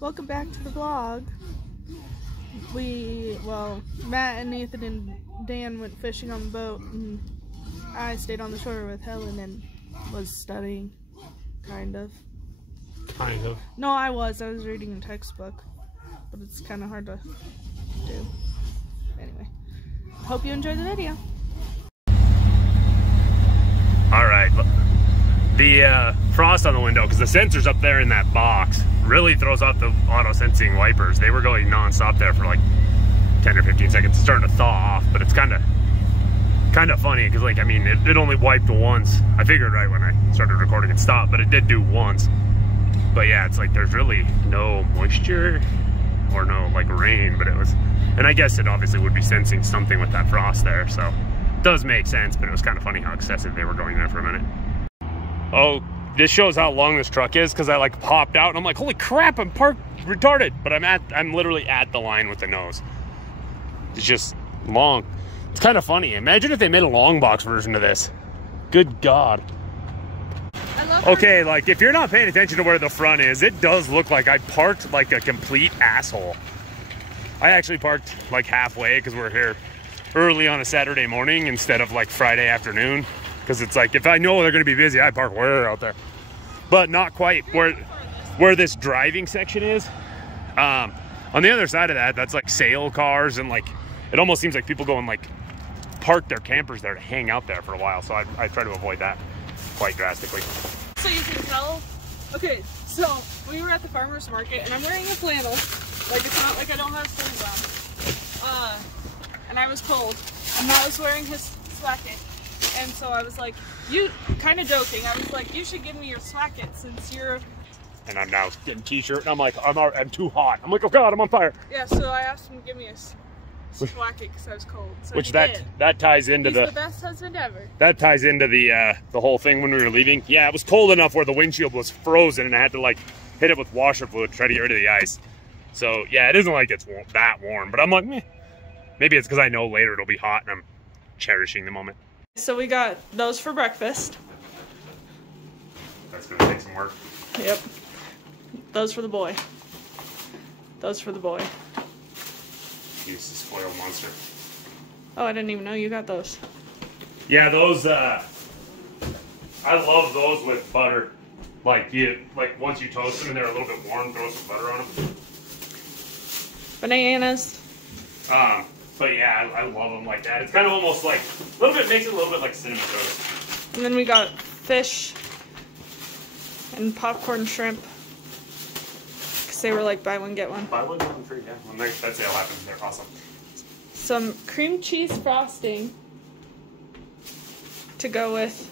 Welcome back to the vlog. Matt and Nathan and Dan went fishing on the boat, and I stayed on the shore with Helen and was studying, kind of. Kind of. No, I was reading a textbook, but it's kind of hard to do. Anyway, hope you enjoyed the video. Alright, the frost on the window, because the sensors up there in that box really throws off the auto sensing wipers. They were going non-stop there for like 10 or 15 seconds. It's starting to thaw off, but it's kind of funny because, like, I mean, it only wiped once. I figured right when I started recording it stopped, but it did do once. But yeah, it's like there's really no moisture or no like rain, but it was, and I guess it obviously would be sensing something with that frost there, so it does make sense. But it was kind of funny how excessive they were going there for a minute. Oh, this shows how long this truck is, because I like popped out and I'm like, holy crap, I'm parked retarded, but I'm literally at the line with the nose. It's just long. It's kind of funny. Imagine if they made a long box version of this. Good God. Okay, like, if you're not paying attention to where the front is, it does look like I parked like a complete asshole. I actually parked like halfway because we're here early on a Saturday morning instead of like Friday afternoon. Because it's like, if I know they're going to be busy, I park way out there. But not quite where this driving section is. On the other side of that, that's like sale cars, and like, it almost seems like people go and like park their campers there to hang out there for a while. So I try to avoid that quite drastically. So you can tell. Okay, so we were at the farmer's market, and I'm wearing a flannel. Like, it's not like I don't have sleeves on. And I was cold. And Matt was wearing his swacket. And so I was like, you, kind of joking, I was like, you should give me your swacket since you're... And I'm now getting t-shirt, and I'm like, I'm too hot. I'm like, oh God, I'm on fire. Yeah, so I asked him to give me a swacket because I was cold. So which that ties into He's the best husband ever. That ties into the whole thing when we were leaving. Yeah, it was cold enough where the windshield was frozen, and I had to like hit it with washer fluid to try to get rid of the ice. So yeah, it isn't like it's that warm, but I'm like, meh. Maybe it's because I know later it'll be hot, and I'm cherishing the moment. So we got those for breakfast. That's gonna take some work. Yep. Those for the boy. Those for the boy. He's a spoiled monster. Oh, I didn't even know you got those. Yeah, those, I love those with butter. Like, once you toast them and they're a little bit warm, throw some butter on them. Bananas. But yeah, I love them like that. It's kind of almost like, a little bit, makes it a little bit like cinnamon toast. And then we got fish and popcorn shrimp. Because they were like buy one, get one. Buy one, get one free, yeah. When that sale happens, they're awesome. Some cream cheese frosting to go with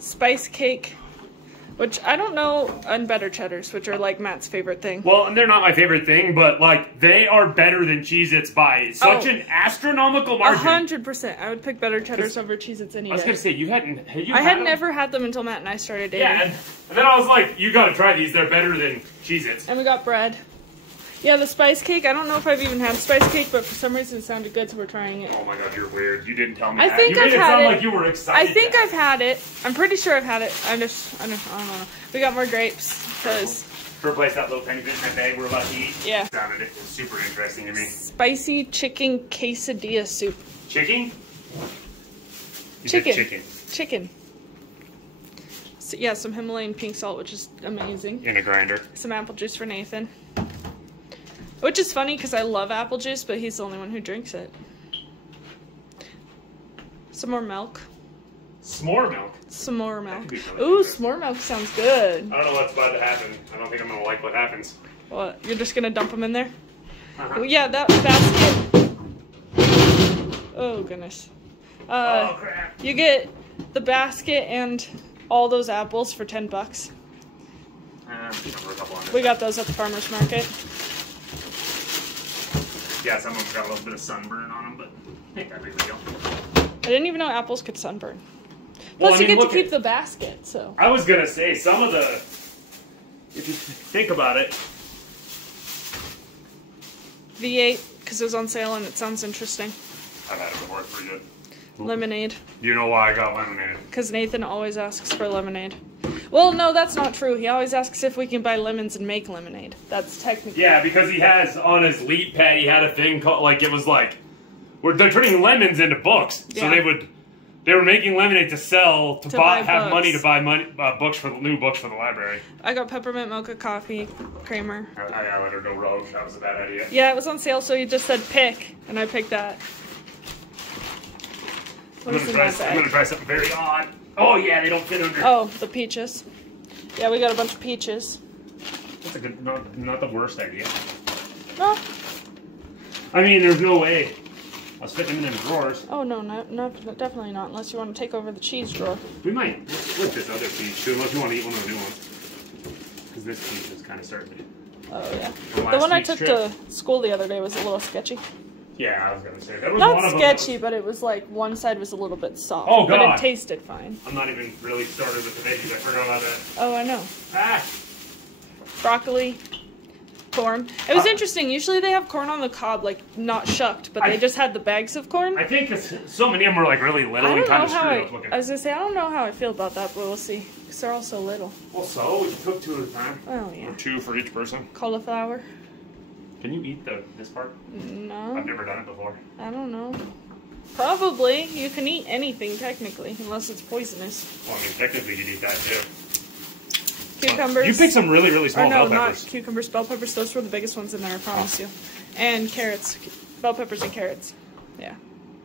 spice cake, which I don't know, and better cheddars, which are like Matt's favorite thing. Well, and they're not my favorite thing, but like, they are better than Cheez-Its by such an astronomical margin. 100%. I would pick better cheddars over Cheez-Its any day. I was gonna say, I had never had them until Matt and I started dating. Yeah, and then I was like, you gotta try these, they're better than Cheez-Its. And we got bread. Yeah, the spice cake, I don't know if I've even had spice cake, but for some reason it sounded good, so we're trying it. Oh my God, you're weird. You didn't tell me that. You made it sound like you were excited. I think I've had it. I'm pretty sure I've had it. I don't know. We got more grapes, because... To replace that little tiny bit in that bag we're about to eat. Yeah. It sounded super interesting to me. Spicy chicken quesadilla soup. Chicken? Chicken. So, yeah, some Himalayan pink salt, which is amazing. In a grinder. Some apple juice for Nathan. Which is funny because I love apple juice, but he's the only one who drinks it. Some more milk. S'more milk? Some more milk. Really ooh, s'more milk sounds good. I don't know what's about to happen. I don't think I'm going to like what happens. What? You're just going to dump them in there? Uh-huh. Well, yeah, that basket. Oh, goodness. Oh, crap. You get the basket and all those apples for $10. We got those at the farmer's market. Yeah, some of them got a little bit of sunburn on them, but I think that big deal. I didn't even know apples could sunburn. Plus, you get to keep the basket, so. I was going to say, some of the, if you think about it. V8, because it was on sale and it sounds interesting. I've had it before, it's pretty good. Lemonade. You know why I got lemonade? Because Nathan always asks for lemonade. Well, no, that's not true. He always asks if we can buy lemons and make lemonade. That's technically... Yeah, because he has, on his lead pad, he had a thing called, like, it was like, they're turning lemons into books. Yeah. So they were making lemonade to sell, to buy, have books. money to buy books for new books for the library. I got peppermint mocha coffee creamer. I let her go rogue. That was a bad idea. Yeah, it was on sale, so he just said pick, and I picked that. I'm gonna try something very odd. Oh yeah, they don't fit under. Oh, the peaches. Yeah, we got a bunch of peaches. That's a good, not the worst idea. No. I mean, there's no way I'll stick them in them drawers. Oh no, definitely not. Unless you want to take over the cheese drawer. We might split this other peach too, unless you want to eat one of the new ones. Because this peach is kind of starting to. Oh yeah. The one I took to school the other day was a little sketchy. Yeah, I was gonna say that was not one of sketchy, them. but it was like one side was a little bit soft. Oh god! But it tasted fine. I'm not even really started with the veggies. I forgot about that. Oh, I know. Ah. Broccoli, corn. It was interesting. Usually they have corn on the cob, like not shucked, but they just had the bags of corn. I think so many of them were like really little and kind of screwed up looking. I was gonna say I don't know how I feel about that, but we'll see. Because they're all so little. Well, so we took 2 at a time. Oh yeah. Or 2 for each person. Cauliflower. Can you eat this part? No. I've never done it before. I don't know. Probably. You can eat anything, technically, unless it's poisonous. Well, I mean, technically you'd eat that too. Cucumbers. You picked some really, really small bell peppers. Not cucumbers, bell peppers. Those were the biggest ones in there, I promise you. And carrots. Bell peppers and carrots. Yeah.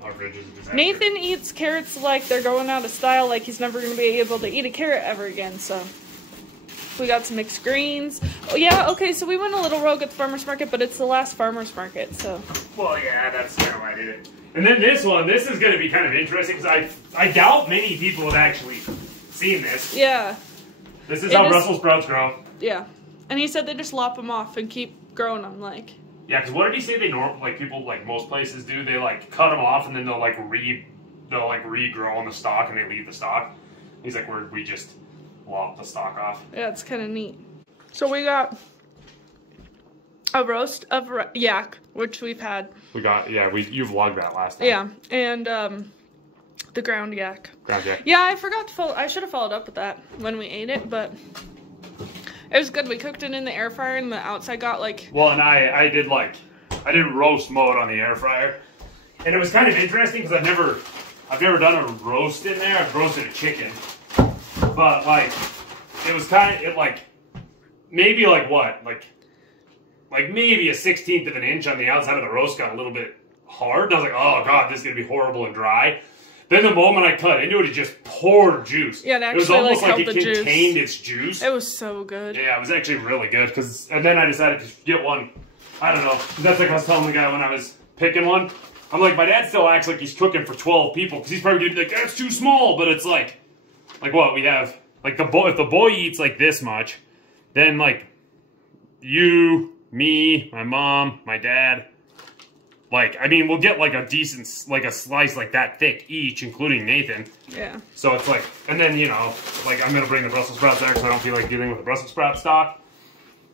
Our fridge is a disaster. Nathan eats carrots like they're going out of style, like he's never going to be able to eat a carrot ever again, so... We got some mixed greens. Oh yeah, okay, so we went a little rogue at the farmer's market, but it's the last farmer's market, so... Well, yeah, that's kind of why I did it. And then this is going to be kind of interesting, because I doubt many people have actually seen this. Yeah. This is how Brussels sprouts grow. Yeah. And he said they just lop them off and keep growing them, like... Yeah, because what did he say people, like most places do? They, like, cut them off, and then they'll regrow on the stalk, and they leave the stalk. He's like, we just... lop the stalk off. Yeah, it's kind of neat. So we got a roast of yak, which we've had. We got, yeah, you vlogged that last time. Yeah, and the ground yak. Ground yak. Yeah, I forgot to I should have followed up with that when we ate it, but it was good. We cooked it in the air fryer, and the outside got like... Well, and I did roast mode on the air fryer, and it was kind of interesting because I've never done a roast in there. I've roasted a chicken. But, like, it was kind of, maybe, maybe a 1/16 of an inch on the outside of the roast got a little bit hard. And I was like, oh, God, this is going to be horrible and dry. Then the moment I cut into it, it just poured juice. Yeah, it actually, it was almost like it contained its juice. It was so good. Yeah, it was actually really good. And then I decided to get one, I don't know. That's like I was telling the guy when I was picking one. I'm like, my dad still acts like he's cooking for 12 people. Because he's probably going to be like, that's too small. But it's like what we have, like if the boy eats like this much, then like you, me, my mom, my dad, like, I mean, we'll get like a decent, like a slice like that thick each, including Nathan. Yeah. So it's like, and then, you know, like I'm going to bring the Brussels sprouts there because I don't feel like dealing with the Brussels sprout stock.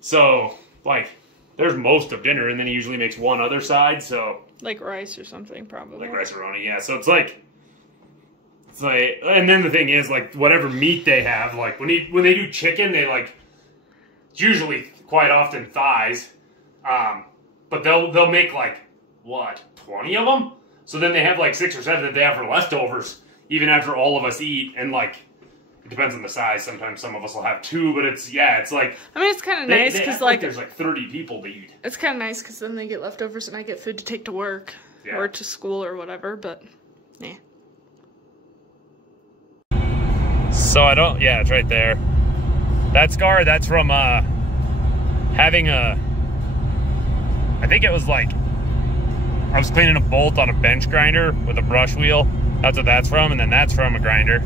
So, like, there's most of dinner, and then he usually makes one other side, so. Like rice or something, probably. Like rice-a-roni, yeah. So it's like, and then the thing is, like, whatever meat they have, like, when they do chicken, they, like, it's usually quite often thighs, but they'll make, like, what, 20 of them? So then they have, like, 6 or 7 that they have for leftovers, even after all of us eat, and, like, it depends on the size. Sometimes some of us will have 2, but it's, yeah, it's like... I mean, it's kind of nice, because, like, there's, like, 30 people to eat. It's kind of nice, because then they get leftovers, and I get food to take to work, or to school, or whatever, but, yeah. So I don't, yeah, it's right there. That scar, that's from having I think it was like, I was cleaning a bolt on a bench grinder with a brush wheel. That's what that's from, and then that's from a grinder.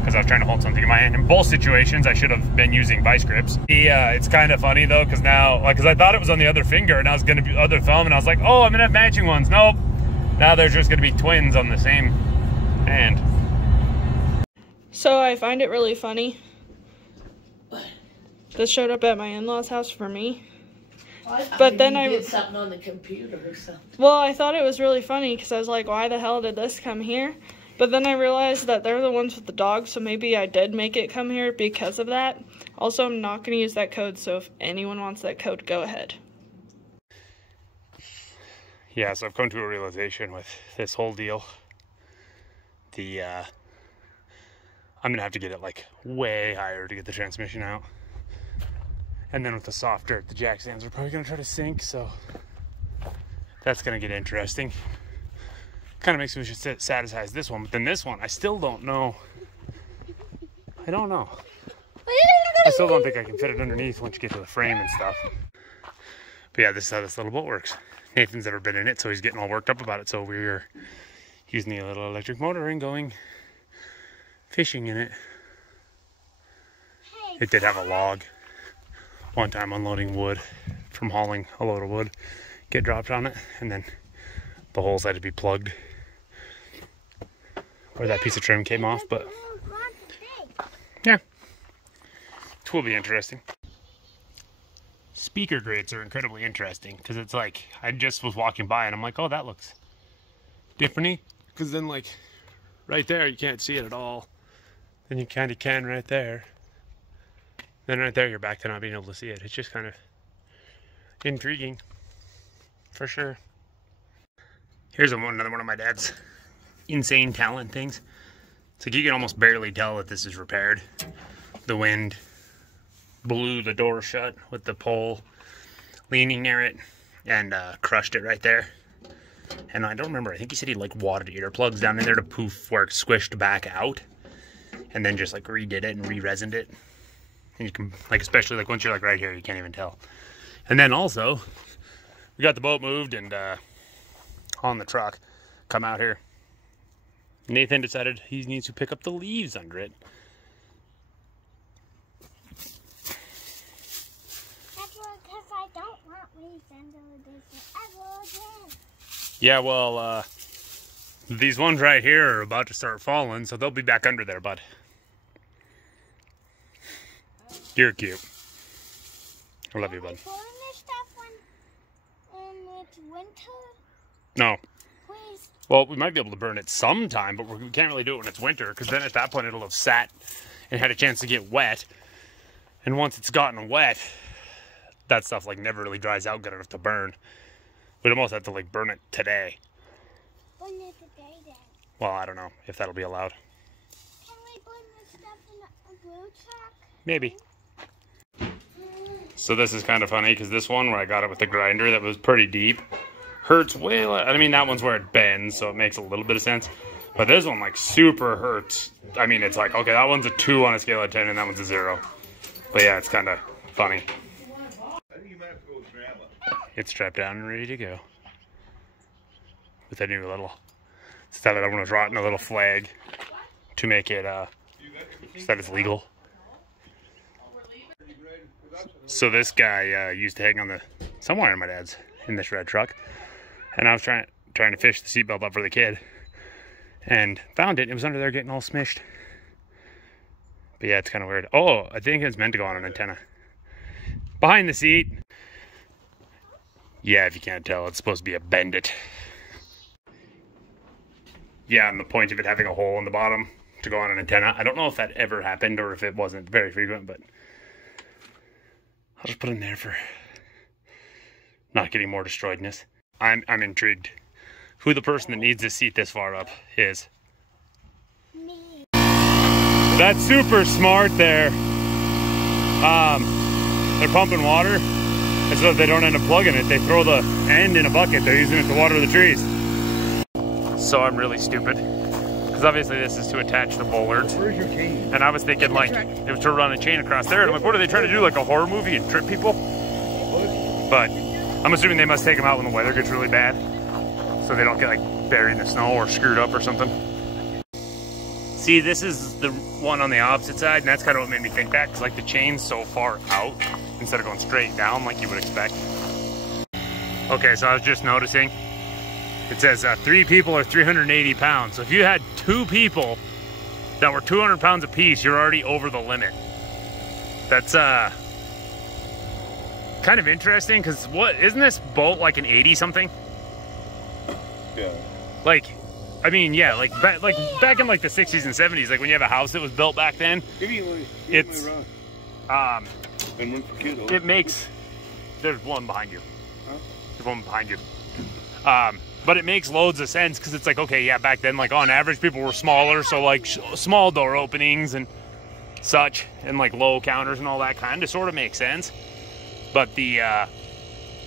Because I was trying to hold something in my hand. In both situations, I should have been using vice grips. Yeah, it's kind of funny though, because now, like, because I thought it was on the other finger, and I was going to be other thumb, and I was like, oh, I'm going to have matching ones. Nope. Now there's just going to be twins on the same hand. So I find it really funny. This showed up at my in-laws' house for me. But then I did something on the computer or something. Well, I thought it was really funny because I was like, why the hell did this come here? But then I realized that they're the ones with the dogs, so maybe I did make it come here because of that. Also, I'm not going to use that code, so if anyone wants that code, go ahead. Yeah, so I've come to a realization with this whole deal. I'm gonna have to get it like way higher to get the transmission out. And then with the soft dirt, the jack stands are probably gonna try to sink, so that's gonna get interesting. Kind of makes me wish it satisfies this one, but then this one, I still don't know. I don't know. I still don't think I can fit it underneath once you get to the frame and stuff. But yeah, this is how this little boat works. Nathan's never been in it, so he's getting all worked up about it. So we're using the little electric motor and going fishing in it. It did have a log. One time unloading wood from hauling a load of wood, get dropped on it, and then the holes had to be plugged where that piece of trim came off. But yeah, it will be interesting. Speaker grates are incredibly interesting because it's like I just was walking by and I'm like, oh, that looks different-y, because then like right there you can't see it at all, then you kind of can right there, then right there you're back to not being able to see it. It's just kind of intriguing for sure. Here's another one of my dad's insane talent things. It's like you can almost barely tell that this is repaired. The wind blew the door shut with the pole leaning near it and crushed it right there. And I don't remember, I think he said he like wadded earplugs down in there to poof where it squished back out, and then just like redid it and re-resined it. And you can, like, especially like once you're like right here, you can't even tell. And then also we got the boat moved and on the truck, come out here, Nathan decided he needs to pick up the leaves under it. Because I don't want leaves under this ever again. Yeah, well, these ones right here are about to start falling, so they'll be back under there, bud. You're cute. I love you, bud. Pulling this stuff when it's winter? No. Please. Well, we might be able to burn it sometime, but we can't really do it when it's winter, because then at that point it'll have sat and had a chance to get wet. And once it's gotten wet, that stuff like never really dries out good enough to burn. We'd almost have to like burn it today. Burn it today then. Well, I don't know if that'll be allowed. Can we burn this stuff in a blue truck? Maybe. So this is kind of funny because this one where I got it with the grinder that was pretty deep hurts way less. I mean, that one's where it bends, so it makes a little bit of sense. But this one like super hurts. I mean, it's like, okay, that one's a 2 on a scale of 10 and that one's a 0. But yeah, it's kind of funny. It's strapped down and ready to go. With a new little, instead of that one was rotten, a little flag to make it, so that it's legal. So this guy used to hang on somewhere in my dad's, in this red truck. And I was trying to fish the seatbelt up for the kid. And found it. It was under there getting all smished. But yeah, it's kind of weird. Oh, I think it's meant to go on an antenna. Behind the seat. Yeah, if you can't tell, it's supposed to be a bend it. Yeah, and the point of it having a hole in the bottom to go on an antenna. I don't know if that ever happened or if it wasn't very frequent, but I'll just put it in there for not getting more destroyedness. I'm intrigued who the person that needs this seat this far up is. Me. That's super smart there. They're pumping water, and so if they don't end up plugging it, they throw the end in a bucket. They're using it to water the trees. So I'm really stupid, because obviously this is to attach the bollards. Where's your chain? And I was thinking like it was to run a chain across there. And I'm like, what are they trying to do, like a horror movie and trip people? But I'm assuming they must take them out when the weather gets really bad, so they don't get like buried in the snow or screwed up or something. See, this is the one on the opposite side, and that's kind of what made me think that, because like the chain's so far out instead of going straight down like you would expect. Okay, so I was just noticing, it says 3 people are 380 pounds. So if you had 2 people that were 200 pounds apiece, you're already over the limit. That's kind of interesting, because isn't this boat like an 80 something? Yeah. Like, I mean, yeah, like back in like the 60s and 70s, like when you have a house that was built back then, it's and one for kiddos. it makes. There's one behind you. Huh? There's one behind you. But it makes loads of sense because it's like, okay, yeah, back then, like on average, people were smaller, so like small door openings and such, and like low counters and all that kind of sort of makes sense. But yeah,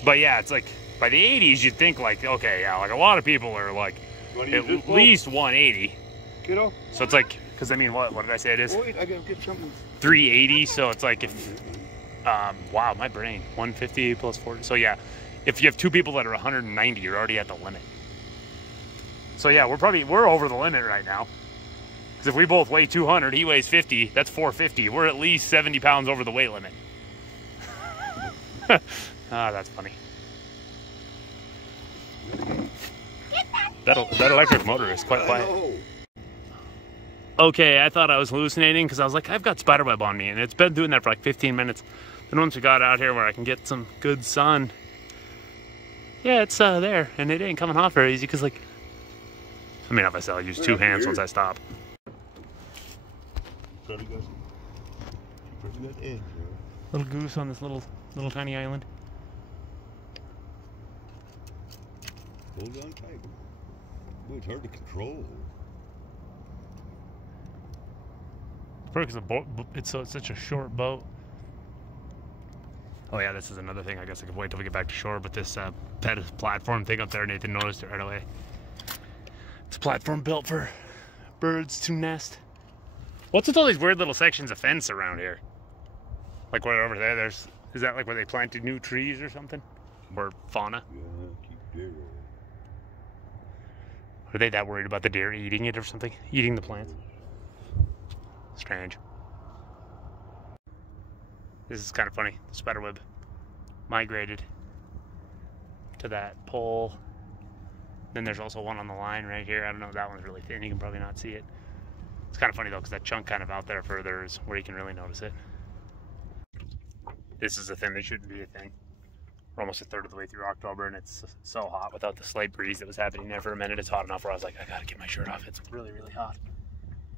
it's like by the 80s, you'd think like, okay, yeah, like a lot of people are like at least 180. Kiddo? So it's like, because I mean, what did I say it is? Wait, I gotta get something. 380. So it's like if, wow, my brain, 150 plus 40. So yeah, if you have two people that are 190, you're already at the limit. So yeah, we're over the limit right now. Because if we both weigh 200, he weighs 50, that's 450. We're at least 70 pounds over the weight limit. Ah, that's funny. That electric motor is quite quiet. Okay, I thought I was hallucinating because I was like, I've got spiderweb on me, and it's been doing that for like 15 minutes. Then once we got out here where I can get some good sun, yeah, it's there, and it ain't coming off very easy because, like, I mean, obviously I'll use two hands once I stop. Little goose on this little tiny island. Hold on tight. Boy, it's hard to control. It's probably because the boat, it's such a short boat. Oh yeah, this is another thing. I guess I could wait till we get back to shore. But this platform thing up there, Nathan noticed it right away. It's a platform built for birds to nest. What's with all these weird little sections of fence around here? Like right over there, is that like where they planted new trees or something? Or fauna? Yeah, keep deer away. Are they that worried about the deer eating it or something? Eating the plants? Strange. This is kind of funny. The spiderweb migrated to that pole. Then there's also one on the line right here. I don't know, that one's really thin. You can probably not see it. It's kind of funny though, because that chunk kind of out there further is where you can really notice it. This is a thing that shouldn't be a thing. We're almost a third of the way through October, and it's so hot without the slight breeze that was happening there for a minute. It's hot enough where I was like, I gotta get my shirt off. It's really, really hot.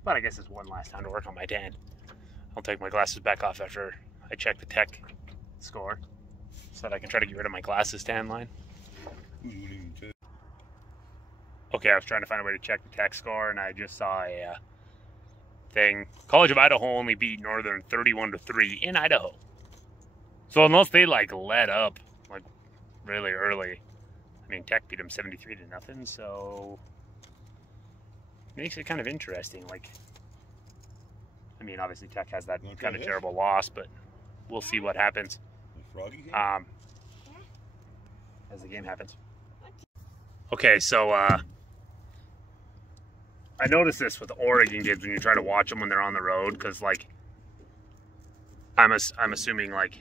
But I guess it's one last time to work on my tan. I'll take my glasses back off after I check the tech score so that I can try to get rid of my glasses tan line. Okay, I was trying to find a way to check the tech score, and I just saw a thing. College of Idaho only beat Northern 31-3 in Idaho. So unless they like let up like really early, I mean Tech beat them 73-0, so it makes it kind of interesting. Like, I mean, obviously Tech has that kind of terrible loss, but we'll see what happens as the game happens. Okay, so I noticed this with Oregon games when you try to watch them when they're on the road, because like I'm assuming like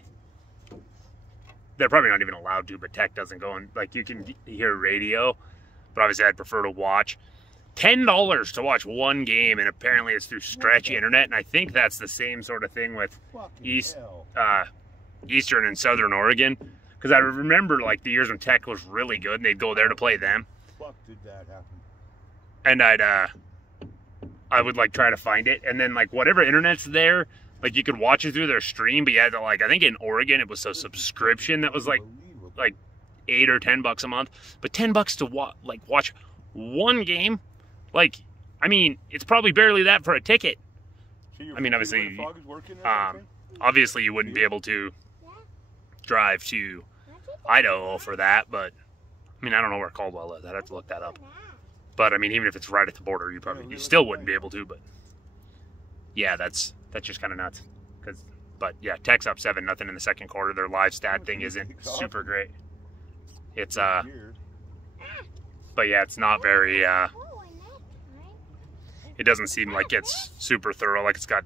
they're probably not even allowed to, but Tech doesn't go and like you can hear radio, but obviously I'd prefer to watch. $10 to watch one game, and apparently it's through stretchy internet, and I think that's the same sort of thing with Eastern and Southern Oregon, because I remember like the years when Tech was really good and they'd go there to play them. Fuck did that happen? And I would like try to find it, and then like whatever internet's there, like you could watch it through their stream, but you had to like, I think in Oregon it was a subscription that was like $8 or $10 a month, but $10 to watch one game, like, I mean, it's probably barely that for a ticket. I mean, obviously, obviously you wouldn't be able to drive to Idaho for that, but I mean, I don't know where Caldwell is. I'd have to look that up. But I mean, even if it's right at the border, you still wouldn't be able to. But yeah, that's just kind of nuts. But yeah, Tech's up 7-0 in the second quarter. Their live stat thing isn't super great. It's but yeah, it's not very. It doesn't seem like it's super thorough. Like it's got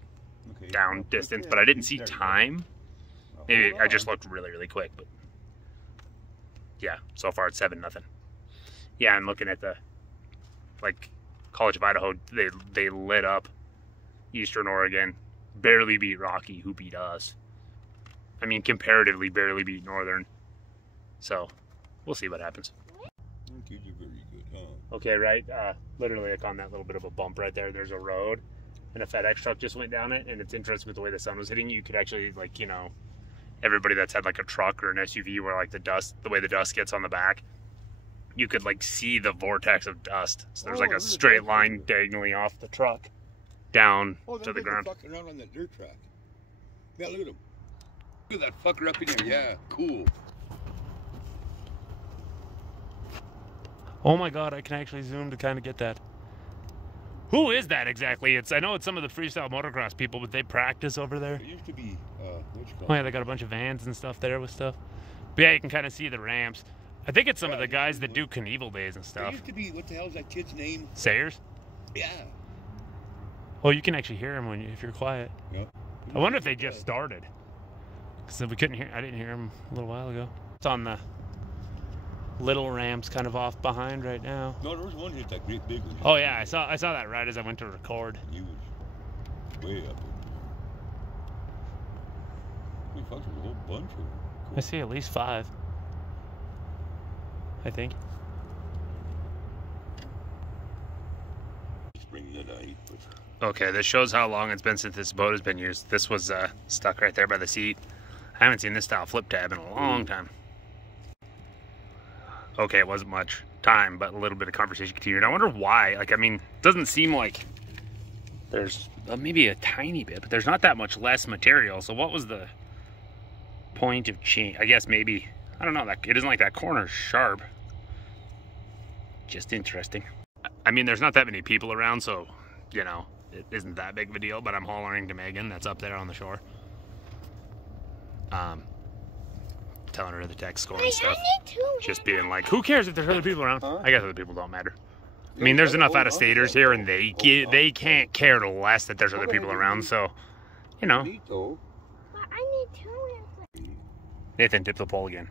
down distance, but I didn't see time. Maybe I just looked really, really quick. But yeah, so far it's 7-0. Yeah, I'm looking at the like College of Idaho. They lit up Eastern Oregon. Barely beat Rocky, who beat us. I mean, comparatively barely beat Northern. So we'll see what happens. Kids are very good, huh? Okay, right? Literally like on that little bit of a bump right there, there's a road. And a FedEx truck just went down it. And it's interesting with the way the sun was hitting you. You could actually, like, you know, everybody that's had like a truck or an SUV where like the way the dust gets on the back, you could like see the vortex of dust. So there's like a straight line diagonally off the truck down to the ground. Fucking around on that dirt track. Yeah, look at him. Look at that fucker up in there. Yeah, cool. Oh my God, I can actually zoom to kind of get that. Who is that exactly? I know it's some of the freestyle motocross people, but they practice over there. It used to be, what you call Oh yeah, they got a bunch of vans and stuff there with stuff. But yeah, you can kind of see the ramps. I think it's some of the guys that do Knievel days and It stuff. used to be, what the hell is that kid's name? Sayers? Yeah. Oh, you can actually hear him if you're quiet. Yep. I wonder if they just started. Because we couldn't hear. I didn't hear him a little while ago. It's on the little ramps, kind of off behind right now. No, there was one hit that great big one. Oh yeah, I saw that right as I went to record. He was way up. Holy fuck, there's a whole bunch of them. I see at least 5. I think. Spring the night. Okay, this shows how long it's been since this boat has been used. This was stuck right there by the seat. I haven't seen this style flip tab in a long time. Okay, it wasn't much time, but a little bit of conversation continued. I wonder why. Like, I mean, it doesn't seem like there's maybe a tiny bit, but there's not that much less material. So what was the point of change? I guess maybe, I don't know, that it isn't like that corner's sharp. Just interesting. I mean, there's not that many people around, so, you know, it isn't that big of a deal, but I'm hollering to Megan that's up there on the shore. Telling her the text score and stuff. Just being like, who cares if there's other people around? I guess other people don't matter. I mean, there's enough out-of-staters here, and they can't care less that there's other people around, so, you know. But I need 2 Nathan, dip the pole again.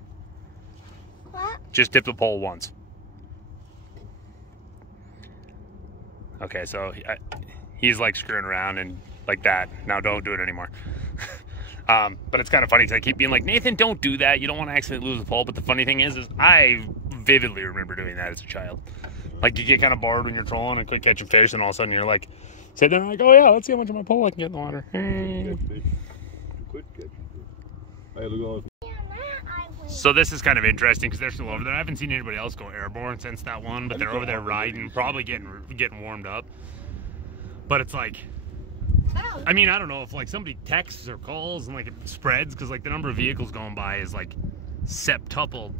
What? Just dip the pole once. Okay, so he's like screwing around and like that. Now don't do it anymore. But it's kind of funny because I keep being like, Nathan, don't do that. You don't want to accidentally lose the pole. But the funny thing is I vividly remember doing that as a child. Like, you get kind of bored when you're trolling and quit catching fish, and all of a sudden you're like, sit there and like, oh yeah, let's see how much of my pole I can get in the water. Quit catching fish. Hey, look at So this is kind of interesting because they're still over there. I haven't seen anybody else go airborne since that one, but they're over there riding, probably getting warmed up. But it's like, I mean, I don't know if like somebody texts or calls and like it spreads because like the number of vehicles going by is like septupled.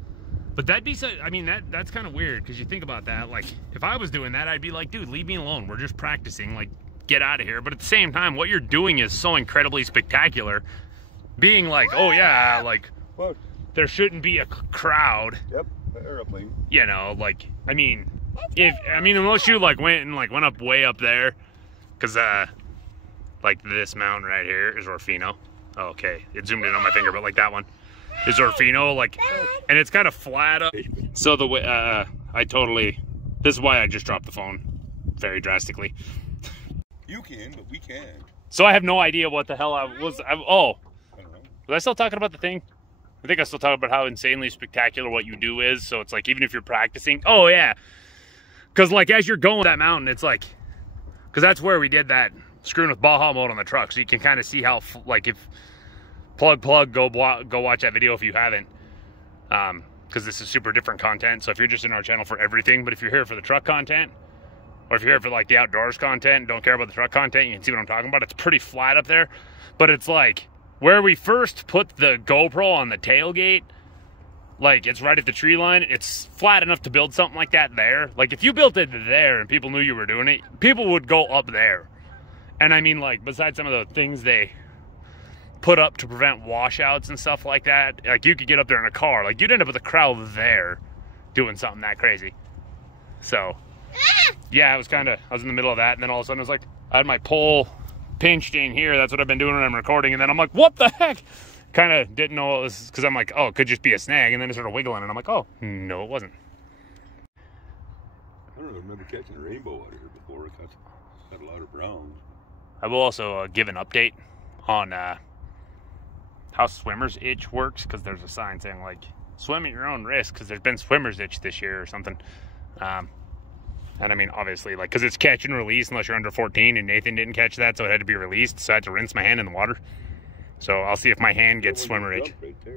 But that'd be so, I mean, that's kind of weird because you think about that. Like, if I was doing that, I'd be like, dude, leave me alone. We're just practicing. Like, get out of here. But at the same time, what you're doing is so incredibly spectacular. Being like, oh yeah, like, what? There shouldn't be a crowd. Yep, airplane. You know, like, I mean, unless you like went up way up there, because like this mountain right here is Orfino. Oh, okay, it zoomed in on my finger, but like that one is Orfino, like, and it's kind of flat up. So the way this is why I just dropped the phone very drastically. You can, but we can't. So I have no idea what the hell I was. I don't know. Was I still talking about the thing? I think I still talk about how insanely spectacular what you do is. So it's like, even if you're practicing, oh yeah. Because like, as you're going that mountain, it's like, because that's where we did that screwing with Baja mode on the truck. So you can kind of see how, like, if plug, go watch that video if you haven't. Because this is super different content. So if you're just in our channel for everything, but if you're here for the truck content, or if you're here for like the outdoors content, don't care about the truck content, you can see what I'm talking about. It's pretty flat up there, but it's like, where we first put the GoPro on the tailgate, like, it's right at the tree line. It's flat enough to build something like that there. Like, if you built it there and people knew you were doing it, people would go up there. And I mean, like, besides some of the things they put up to prevent washouts and stuff like that, like, you could get up there in a car. Like, you'd end up with a crowd there doing something that crazy. So, yeah, I was in the middle of that, and then all of a sudden I was like, I had my pole pinched in here. That's what I've been doing when I'm recording, and then I'm like, what the heck? Kind of didn't know it was, because I'm like, oh, it could just be a snag, and then it started wiggling, and I'm like, oh, no, it wasn't. I don't remember catching a rainbow out here before. It got a lot of browns. I will also give an update on how swimmer's itch works, because there's a sign saying like, swim at your own risk, because there's been swimmer's itch this year or something. And I mean, obviously, like, because it's catch and release unless you're under 14, and Nathan didn't catch that, so it had to be released. So I had to rinse my hand in the water. So I'll see if my hand gets swimmer itch. Right there.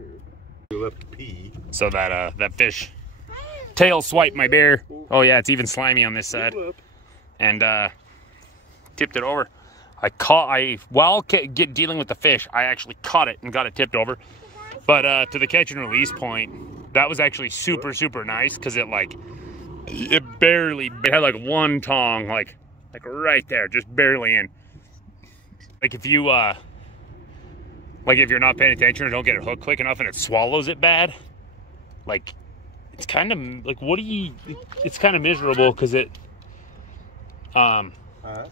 You left pee. So that that fish tail swiped my bear. Oh yeah, it's even slimy on this side. And tipped it over. While dealing with the fish, I actually caught it and got it tipped over. But to the catch and release point, that was actually super, super nice because it barely had like one tong, like right there, just barely in. Like if you if you're not paying attention or don't get it hooked quick enough and it swallows it bad, like it's kind of like it's kind of miserable because it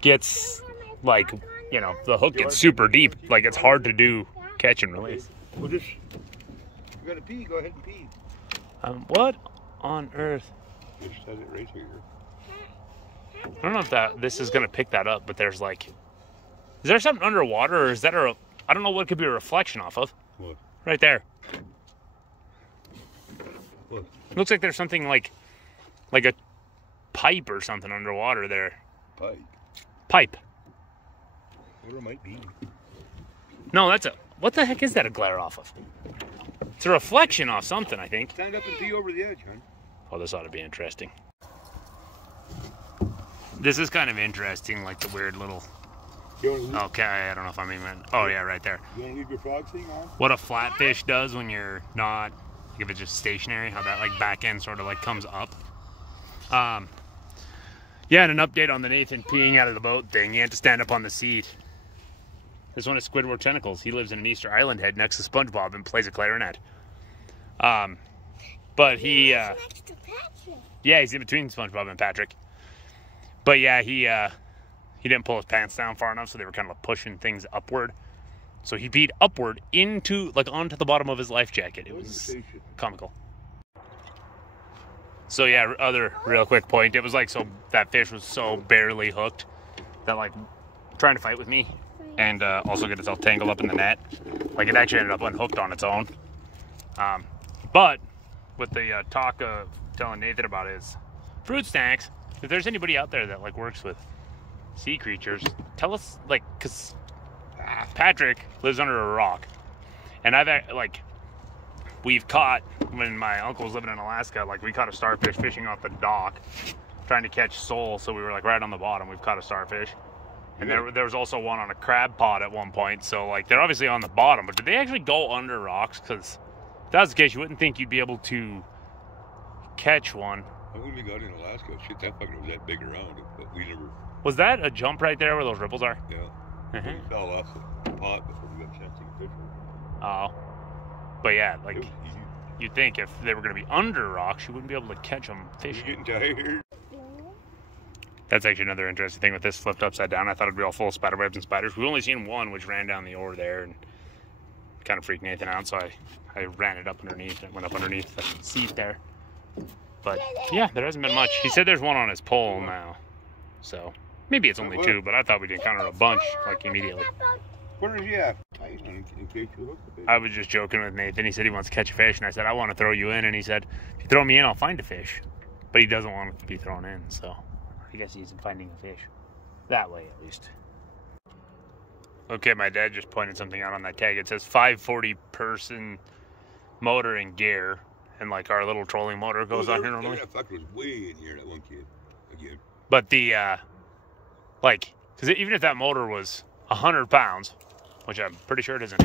gets like, you know, the hook gets super deep. Like it's hard to do catch and release. Well, just you gotta pee. Go ahead and pee. What on earth? Just said it right here. I don't know if this is gonna pick that up, but there's like, is there something underwater, or is that I don't know what it could be a reflection off of. What? Right there. What? It looks like there's something like a pipe or something underwater there. Pipe. What it might be. No, what the heck is that a glare off of? It's a reflection off something, I think. Stand up and pee over the edge, hon. Oh, this ought to be interesting. This is kind of interesting, like the weird little... Okay, I don't know if I'm even... Oh, yeah, right there. You want to leave your frog thing on? What a flatfish does when you're not... If it's just stationary, how that like back end sort of like comes up. Yeah, and an update on the Nathan peeing out of the boat thing. He had to stand up on the seat. This one is Squidward Tentacles. He lives in an Easter Island head next to SpongeBob and plays a clarinet. But he... next to Patrick. Yeah, he's in between SpongeBob and Patrick. But yeah, he didn't pull his pants down far enough, so they were kind of pushing things upward. So he peed upward onto the bottom of his life jacket. It was comical. So yeah, other real quick point. It was like, so that fish was so barely hooked that like trying to fight with me and also get itself tangled up in the net. Like it actually ended up unhooked on its own. But with the talk of telling Nathan about his fruit snacks, if there's anybody out there that like works with sea creatures, tell us, like, because Patrick lives under a rock, and we've caught, when my uncle was living in Alaska, like we caught a starfish fishing off the dock trying to catch sole, so we were like right on the bottom. We've caught a starfish, and there was also one on a crab pot at one point. So like they're obviously on the bottom, but did they actually go under rocks? Because if that was the case, you wouldn't think you'd be able to catch one. When we got in Alaska, shit, that fucker was that big around, but we never... Was that a jump right there where those ripples are? Yeah. We fell off the pot before we got a chance to get fish. Oh. But yeah, like, you'd think if they were going to be under rocks, you wouldn't be able to catch them fishing. You're getting tired. That's actually another interesting thing with this flipped upside down. I thought it'd be all full of spider webs and spiders. We've only seen one, which ran down the oar there and kind of freaked Nathan out, so I ran it up underneath. It went up underneath the seat there. But yeah, there hasn't been much. He said there's one on his pole now, so maybe it's only two, but I thought we'd encounter a bunch like immediately. Where is he at? In case you hook the fish. I was just joking with Nathan. He said he wants to catch a fish, and I said I want to throw you in, and he said if you throw me in, I'll find a fish. But he doesn't want to be thrown in, so I guess he's finding a fish that way at least. Okay, my dad just pointed something out on that tag. It says 540 person motor and gear. And like our little trolling motor goes on here normally. That fucker was way in here, that one kid. Again. But the, because even if that motor was 100 pounds, which I'm pretty sure it isn't.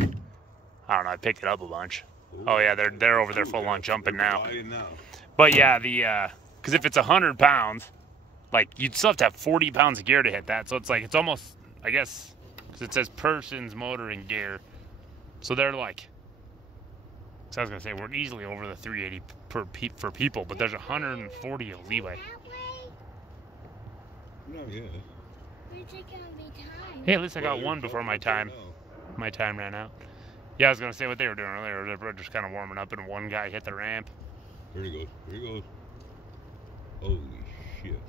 I don't know, I picked it up a bunch. Oh yeah, they're over there full on jumping now. But yeah, because if it's 100 pounds, like you'd still have to have 40 pounds of gear to hit that. So it's almost, I guess, because it says persons, motor, and gear. So they're like, so I was going to say, we're easily over the 380 for people, but there's 140 of leeway. No, yeah. Hey, at least I got one before my time ran out. Yeah, I was going to say what they were doing earlier. They were just kind of warming up, and one guy hit the ramp. There he goes. There he goes. Holy shit.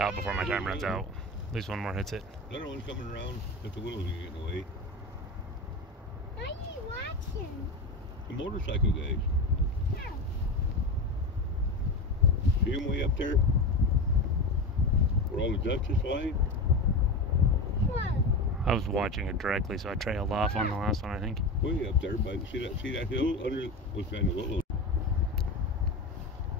Out before my time runs out. At least one more hits it. Another one's coming around, but the willows are getting away. Why are you watching? The motorcycle guys. See them way up there? Where all the ducks is flying? I was watching it directly, so I trailed off on the last one, I think. Way up there, but see that hill under was kind of little.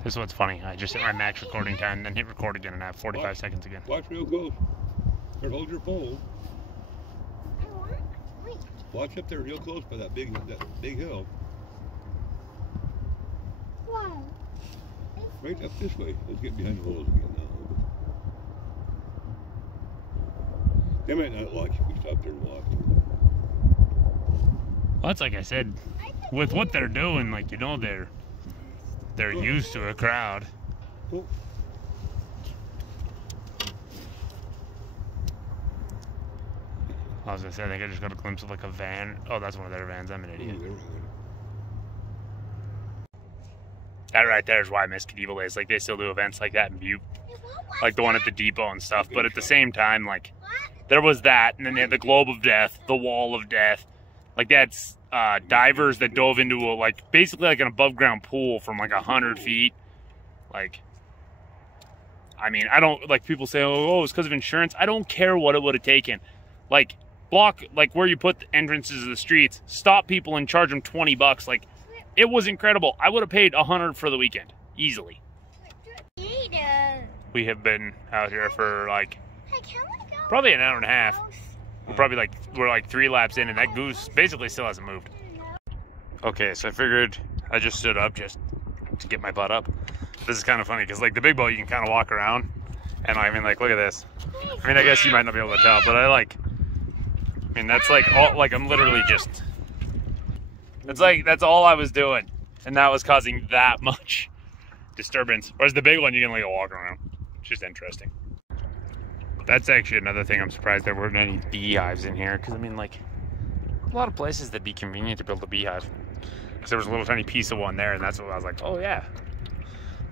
This is what's funny. I just hit my max recording time, then hit record again, and I have 45 seconds again. Watch real close. Or hold your phone. Watch up there real close by that big hill. Wow. Right up this way. Let's get behind the holes again now. They might not like if we stop there and walk. Well, that's like I said, with what they're doing, like, you know, they're used to a crowd. Cool. I was gonna say, I think I just got a glimpse of like a van. Oh, that's one of their vans. I'm an idiot. That right there is why I miss Medieval Days. Like, they still do events like that in Butte, like the one at the depot and stuff. But at the same time, like, there was that, and then they had the Globe of Death, the Wall of Death. Like, that's divers that dove into a, like, basically like an above ground pool from like 100 feet. Like, I mean, I don't, like, people say, oh, it's because of insurance. I don't care what it would have taken. Like, block, like, where you put the entrances of the streets, stop people and charge them $20. Like, it was incredible. I would have paid $100 for the weekend, easily. We have been out here for like probably an hour and a half. We're like 3 laps in, and that goose basically still hasn't moved. Okay, so I figured I just stood up just to get my butt up. This is kind of funny because, like, the big boat you can kind of walk around, and I mean, like, look at this. I mean, I guess you might not be able to tell, but I mean, that's like all, like, I'm literally just. It's like, that's all I was doing, and that was causing that much disturbance. Whereas the big one, you can like walk around. It's just interesting. That's actually another thing I'm surprised there weren't any beehives in here, because I mean, like, a lot of places that'd be convenient to build a beehive. Because there was a little tiny piece of one there, and that's what I was like, oh yeah.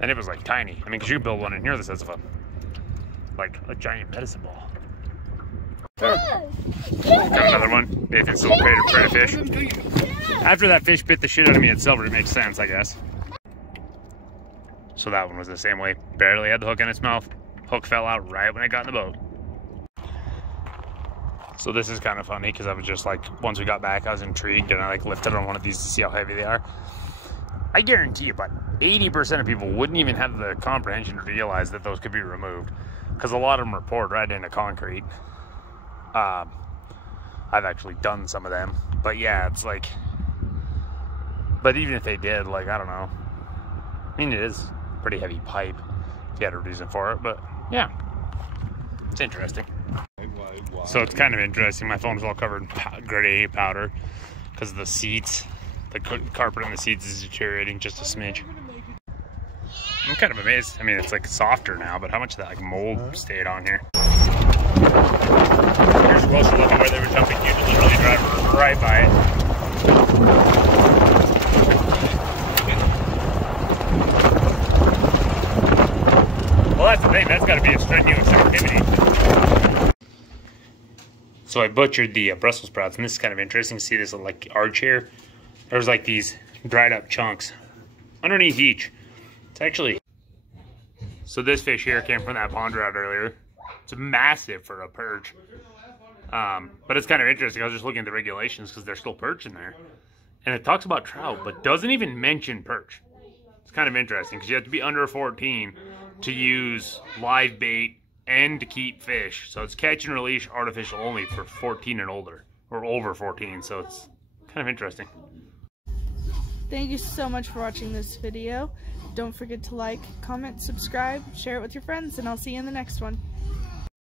And it was like tiny. I mean, because you can build one in here the size of a giant medicine ball. Got another one. Nathan's still afraid of fish. After that fish bit the shit out of me at Silver, it makes sense, I guess. So that one was the same way. Barely had the hook in its mouth. Hook fell out right when I got in the boat. So this is kind of funny because I was just like, once we got back, I was intrigued and I like lifted on one of these to see how heavy they are. I guarantee you, about 80% of people wouldn't even have the comprehension to realize that those could be removed, because a lot of them are poured right into concrete. I've actually done some of them, but yeah, it's like, but even if they did, like, I don't know. I mean, it is pretty heavy pipe if you had a reason for it, but yeah, it's interesting. So it's kind of interesting. My phone's all covered in gray powder because the seats, the carpet in the seats is deteriorating just a smidge. I'm kind of amazed. I mean, it's like softer now, but how much of that like mold stayed on here? Here's a closer look at where they were jumping. You can literally drive right by it. Well, that's the thing. That's got to be a strenuous activity. So I butchered the Brussels sprouts, and this is kind of interesting to see this like arch here. There's like these dried up chunks underneath each. It's actually, so this fish here came from that pond route earlier. It's massive for a perch. But it's kind of interesting. I was just looking at the regulations because there's still perch in there. And it talks about trout, but doesn't even mention perch. It's kind of interesting because you have to be under 14 to use live bait and to keep fish. So it's catch and release artificial only for 14 and older, or over 14. So it's kind of interesting. Thank you so much for watching this video. Don't forget to like, comment, subscribe, share it with your friends, and I'll see you in the next one.